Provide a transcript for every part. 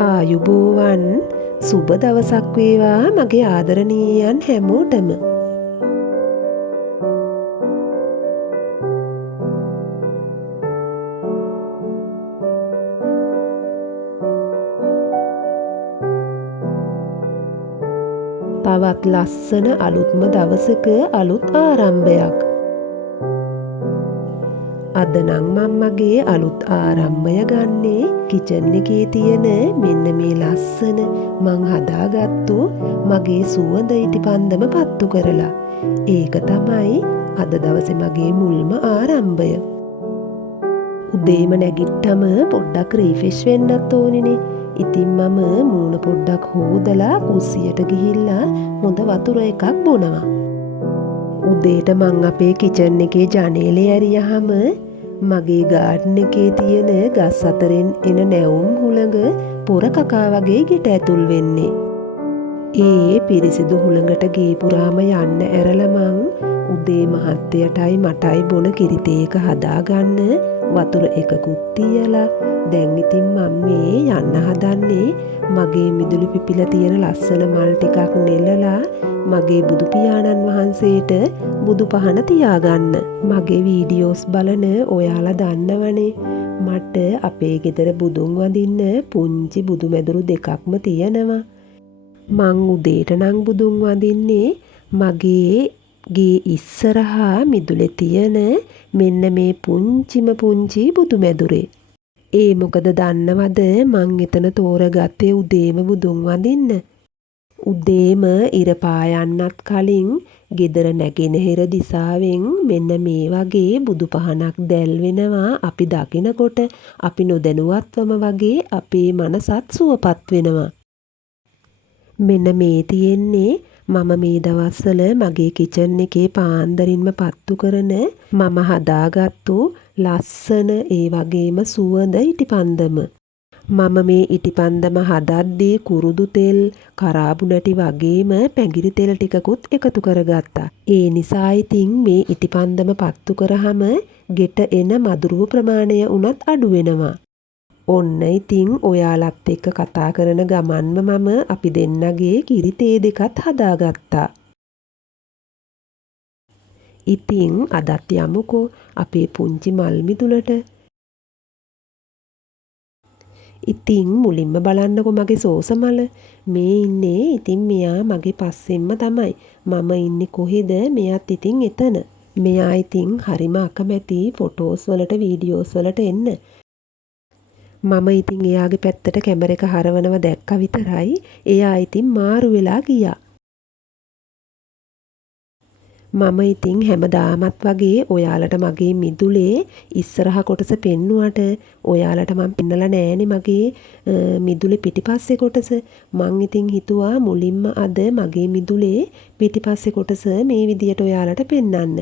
ආයුබෝවන් සුබ දවසක් වේවා මගේ ආදරණීයයන් හැමෝටම. තවත් ලස්සන අලුත්ම දවසක අලුත් ආරම්භයක්. අද නම් මම මගේ අලුත් ආරම්භය ගන්නේ කිචන් එකේ තියෙන මෙන්න මේ ලස්සන මං හදාගත්තු මගේ සුවඳ ඉටිපන්දම පත්තු කරලා. ඒක තමයි අද දවසේ මගේ මුල්ම ආරම්භය. උදේම නැගිට්ටම පොඩ්ඩක් රීෆ්‍රෙෂ් වෙන්නත් ඕනිනේ. ඉතින් මම මූණ පොඩ්ඩක් හොදලා කුස්සියට ගිහිල්ලා හොඳ වතුර එකක් බොනවා. උදේට මං අපේ කිචන් එකේ ජනේලේ ඇරියහම මගේ ගාඩන් එකේ තියෙන ගස් අතරින් එන නැවුම් හුළඟ පොර කකා වගේ ගෙට ඇතුල් වෙන්නේ. ඒ පිරිසිදු හුළඟට ගේ පුරාම යන්න ඇරලා මං උදේ මහත්තයටයි මටයි බොන කිරිතේක හදාගන්න වතුර එකකුත් තියලා දැන් ඉතින් මම මේ යන්න හදන්නේ මගේ මිදුළු පිපිලා තියෙන ලස්සන මල් ටිකක් නෙලලා මගේ බුදු පියාණන් වහන්සේට බුදු පහන තියාගන්න. මගේ වීඩියෝස් බලන ඔයාලා දන්නවනේ මට අපේ ගෙදර බුදුන් වඳින්න පුංචි බුදු මැදුරු දෙකක්ම තියෙනවා. මං උදේට නම් බුදුන් වඳින්නේ මගේ ගේ ඉස්සරහා මිදුලේ තියෙන මෙන්න මේ පුංචිම පුංචි බුදු මැදුරේ. ඒ මොකද දන්නවද මං එතන තෝරගත්තේ උදේම බුදුන් වඳින්න. උදේම ඉර පායන්නත් කලින් ගෙදර නැගෙනහිර දිසාවෙන් මෙන්න මේ වගේ බුදු පහනක් දැල් වෙනවා අපි දකිනකොට අපි නොදැනුවත්වම වගේ අපේ මනසත් සුවපත් වෙනවා. මෙන්න මේ තියෙන්නේ මම මේ දවස්වල මගේ කිචන් එකේ පාන්දරින්ම පත්තු කරන මම හදාගත්තු ලස්සන ඒ වගේම සුවඳ ඉටිපන්දම. මම මේ ඉටිපන්දම හදද්දී කුරුදු තෙල් කරාබු නැටි වගේම පැඟිරි තෙල් ටිකකුත් එකතු කරගත්තා. ඒ නිසා ඉතින් මේ ඉටිපන්දම පත්තු කරාම ගෙට එන මදුරුව ප්‍රමාණය උනත් අඩු වෙනවා. ඔන්න ඉතින් ඔයාලත් එක්ක කතා කරන ගමන්ම මම අපි දෙන්නගේ කිරිතේ දෙකත් හදාගත්තා. ඉතින් අදත් යමුකෝ අපේ පුංචි මල් මිදුලට. ඉතින් මුලින්ම බලන්නකෝ මගේ සෝසමල මේ ඉන්නේ. ඉතින් මෙයා මගේ පස්සෙන්ම තමයි. මම ඉන්නේ කොහෙද? මෙයාත් ඉතින් එතන. මෙයා ඉතින් හරිම අකමැති ෆොටෝස් වලට වීඩියෝස් වලට එන්න. මම ඉතින් එයාගේ පැත්තට කැමර එක හරවනව දැක්ක විතරයි එයා ඉතින් මාරු වෙලා ගියා. මම ඉතින් හැමදාමත් වගේ ඔයාලට මගේ මිදුලේ ඉස්සරහ කොටස පෙන්නුවට ඔයාලට මම පෙන්නලා නෑනේ මගේ මිදුලේ පිටිපස්සේ කොටස. මං ඉතින් හිතුවා මුලින්ම අද මගේ මිදුලේ පිටිපස්සේ කොටස මේ විදියට ඔයාලට පෙන්නන්න.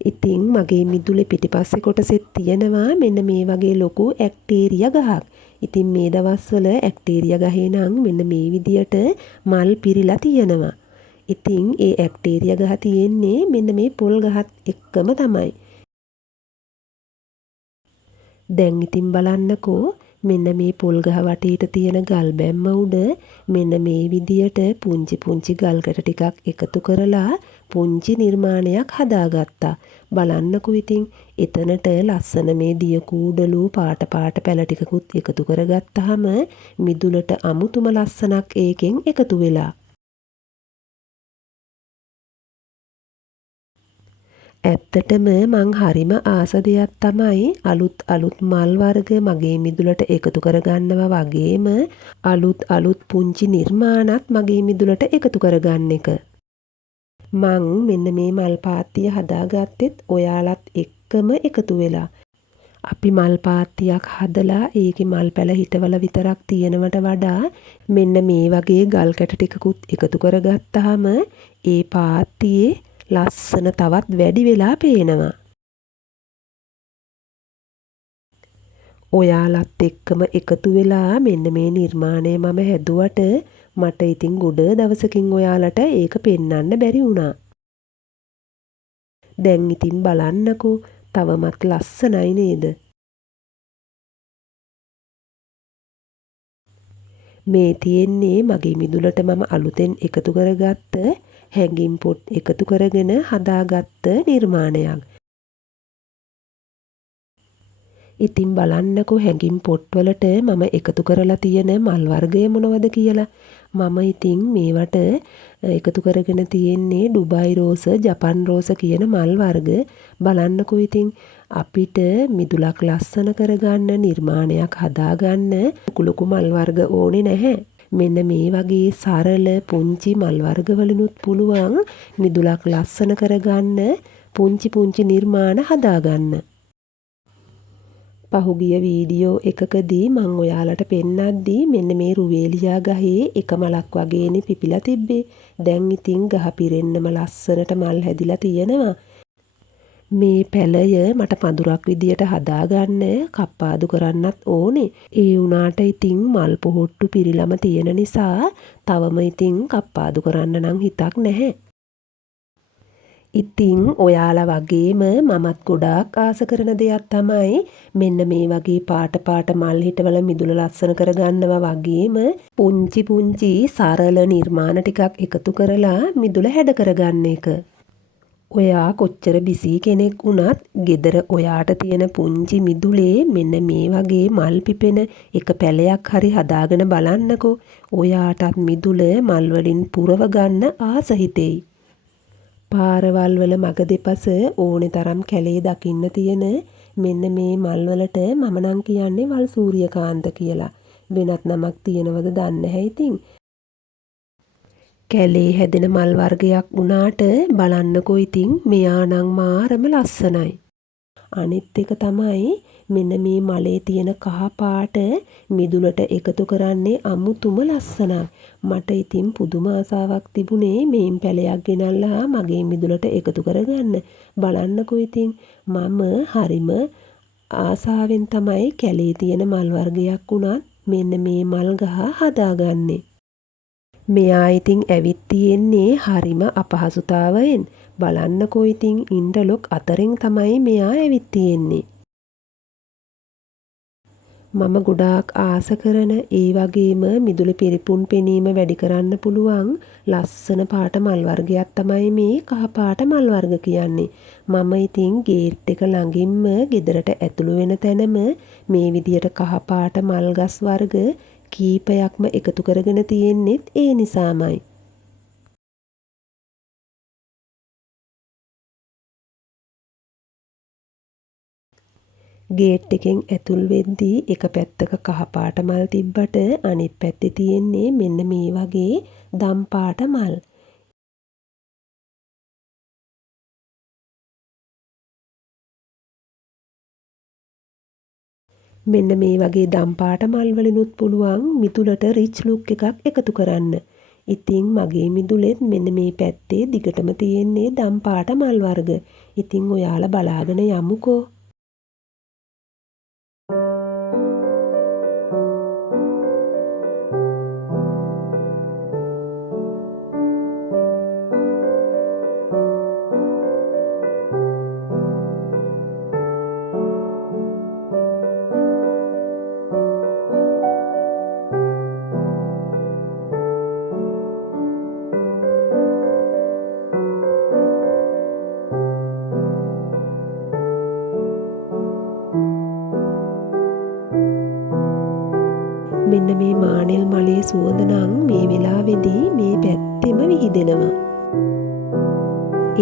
ඉතින් මගේ මිදුලේ පිටිපස්සේ කොටසෙත් තියෙනවා මෙන්න මේ වගේ ලොකු ඇක්ටේරියා ගහක්. ඉතින් මේ දවස්වල ඇක්ටේරියා ගහේ නම් මෙන්න මේ විදියට මල් පිරීලා තියෙනවා. ඉතින් ඒ ඇක්ටේරියා ගහ තියෙන්නේ මෙන්න මේ පොල් ගහත් එක්කම තමයි. දැන් ඉතින් බලන්නකෝ මෙන්න මේ පොල් ගහ වටේට තියෙන ගල් බැම්ම උඩ මෙන්න මේ විදියට පුංචි පුංචි ගල් කැට ටිකක් එකතු කරලා පුංචි නිර්මාණයක් හදාගත්තා. බලන්නකෝ ඉතින් එතනට ලස්සන මේ දිය කූඩලු පාට පාට පැල ටිකකුත් එකතු කරගත්තාම මිදුලට අමුතුම ලස්සනක් ඒකෙන් එකතු වෙලා. ඇත්තටම මං හරිම ආස දෙයක් තමයි අලුත් මල් වර්ග මගේ මිදුලට එකතු කරගන්නවා වගේම අලුත් පුංචි නිර්මාණත් මගේ මිදුලට එකතු කරගන්න එක. මං මෙන්න මේ මල් පාත්තිය හදාගත්තෙත් ඔයාලත් එක්කම එකතු වෙලා. අපි මල් පාත්තියක් හදලා ඒකේ මල් පැල හිටවල විතරක් තියෙනවට වඩා මෙන්න මේ වගේ ගල් කැට ටිකකුත් එකතු කරගත්තාම ඒ පාත්තියේ ලස්සන තවත් වැඩි වෙලා පේනවා. ඔයාලත් එක්කම එකතු වෙලා මෙන්න මේ නිර්මාණය මම හැදුවට මට ඉතින් ගොඩ දවසකින් ඔයාලට ඒක පෙන්වන්න බැරි වුණා. දැන් ඉතින් බලන්නකෝ තවමත් ලස්සනයි නේද? මේ තියෙන්නේ මගේ මිදුලට මම අලුතෙන් එකතු කරගත්ත හැඟිම් පොත් එකතු කරගෙන හදාගත්ත නිර්මාණයක්. ඉතින් බලන්නකෝ හැඟිම් පොට්වලට මම එකතු කරලා තියෙන මල් වර්ගය මොනවද කියලා. මම ඉතින් මේවට එකතු කරගෙන තියෙන්නේ ඩුබයි රෝස, ජපන් රෝස කියන මල් වර්ග. බලන්නකෝ ඉතින් අපිට මිදුලක් ලස්සන කරගන්න, නිර්මාණයක් හදාගන්න ලොකු මල් වර්ග ඕනේ නැහැ. මෙන්න මේ වගේ සරල පුංචි මල් වර්ග වලිනුත් පුළුවන් මිදුලක් ලස්සන කරගන්න, පුංචි නිර්මාණ හදාගන්න. පහුගිය වීඩියෝ එකකදී මං ඔයාලට පෙන්නද්දී මෙන්න මේ රුවේලියා ගහේ එක මලක් වගේනේ පිපිලා තිබ්බේ. දැන් ඉතින් ගහ පිරෙන්නම ලස්සනට මල් හැදිලා තියෙනවා. මේ පැලය මට පඳුරක් විදියට හදාගන්න කප්පාදු කරන්නත් ඕනේ. ඒ වුණාට ඉතින් මල් පොහොට්ටු පිරිලම තියෙන නිසා තවම ඉතින් කප්පාදු කරන්න නම් හිතක් නැහැ. ඉතින් ඔයාලා වගේම මමත් ගොඩාක් ආස කරන දෙයක් තමයි මෙන්න මේ වගේ පාට මල් හිටවල මිදුල ලස්සන කරගන්නවා වගේම පුංචි සරල නිර්මාණ ටිකක් එකතු කරලා මිදුල හැඩ කරගන්න එක. ඔයා කොච්චර බිසි කෙනෙක් වුණත් ගෙදර ඔයාට තියෙන පුංචි මිදුලේ මෙන්න මේ වගේ මල් පිපෙන එක පැලයක් හරි හදාගෙන බලන්නකෝ. ඔයාටත් මිදුල මල් වලින් පුරව ගන්න ආස හිතෙයි. පාරවල් වල මග දෙපස ඕනේ තරම් කැලේ දකින්න තියෙන මෙන්න මේ මල් වලට මම නම් කියන්නේ වල් සූර්යකාන්ත කියලා. වෙනත් නමක් තියෙනවද දන්නේ නැහැ ඉතින්. කැලේ හැදෙන මල් වර්ගයක් වුණාට බලන්නකෝ ඉතින් මෙයා නම් මාරම ලස්සනයි. අනිත් එක තමයි මෙන්න මේ මලේ තියෙන කහ පාට මිදුලට එකතු කරන්නේ අමුතුම ලස්සනක්. මට ඉතින් පුදුම ආසාවක් තිබුණේ මේන් පැලයක් ගෙනල්ලා මගේ මිදුලට එකතු කරගන්න. බලන්නකෝ ඉතින් මම හරිම ආසාවෙන් තමයි කැලේ තියෙන මල් වර්ගයක් වුණත් මෙන්න මේ මල් ගහ හදාගන්නේ. මෙයා ඉතින් ඇවිත් තියෙන්නේ හරිම අපහසුතාවයෙන්. බලන්නකෝ ඉතින් ඉන්ටර්ලොක් අතරින් තමයි මෙයා ඇවිත් තියෙන්නේ. මම ගොඩාක් ආස කරන ඒ වගේම මිදුල පිරිපුන් පෙනීම වැඩි කරන්න පුළුවන් ලස්සන පාට මල් වර්ගයක් තමයි මේ කහ පාට මල් වර්ග කියන්නේ. මම ඉතින් ගේට් එක ළඟින්ම ගෙදරට ඇතුළු වෙන තැනම මේ විදියට කහ පාට මල් ගස් වර්ග කීපයක්ම එකතු කරගෙන තියෙන්නෙත් ඒ නිසාමයි. ගේට් එකෙන් ඇතුල් වෙද්දී එක පැත්තක කහ පාට මල් තිබ්බට අනිත් පැත්තේ තියෙන්නේ මෙන්න මේ වගේ දම් පාට මල්. මෙන්න මේ වගේ දම් පාට මල් වලිනුත් පුළුවන් මිදුලට රිච් ලුක් එකක් එකතු කරන්න. ඉතින් මගේ මිදුලෙත් මෙන්න මේ පැත්තේ දිගටම තියෙන්නේ දම් පාට මල් වර්ග. ඉතින් ඔයාලා බලාගෙන යමුකෝ. මෙන්න මේ මානෙල් මලේ සුවඳ නම් මේ වෙලාවේදී මේ පැත්තෙම විහිදෙනවා.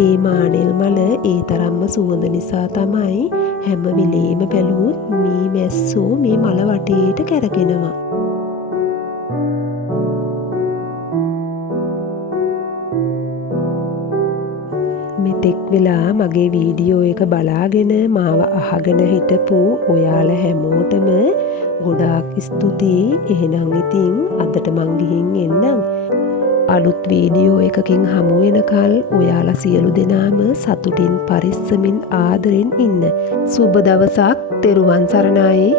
ඒ මානෙල් මල ඒ තරම්ම සුවඳ නිසා තමයි හැම වෙලේම බැලුවොත් මේ මැස්සෝ මේ මල වටේට කැරකෙනවා. මෙතෙක් වෙලා මගේ වීඩියෝ එක බලාගෙන මාව අහගෙන හිටපු ඔයාලා හැමෝටම ගොඩාක් ස්තුතියි. එහෙනම් ඉතින් අදට මං ගිහින් එන්නම්. අලුත් වීඩියෝ එකකින් හමු වෙනකල් ඔයාලා සියලු දෙනාම සතුටින් පරිස්සමින් ආදරෙන් ඉන්න. සුබ දවසක්. තෙරුවන් සරණයි.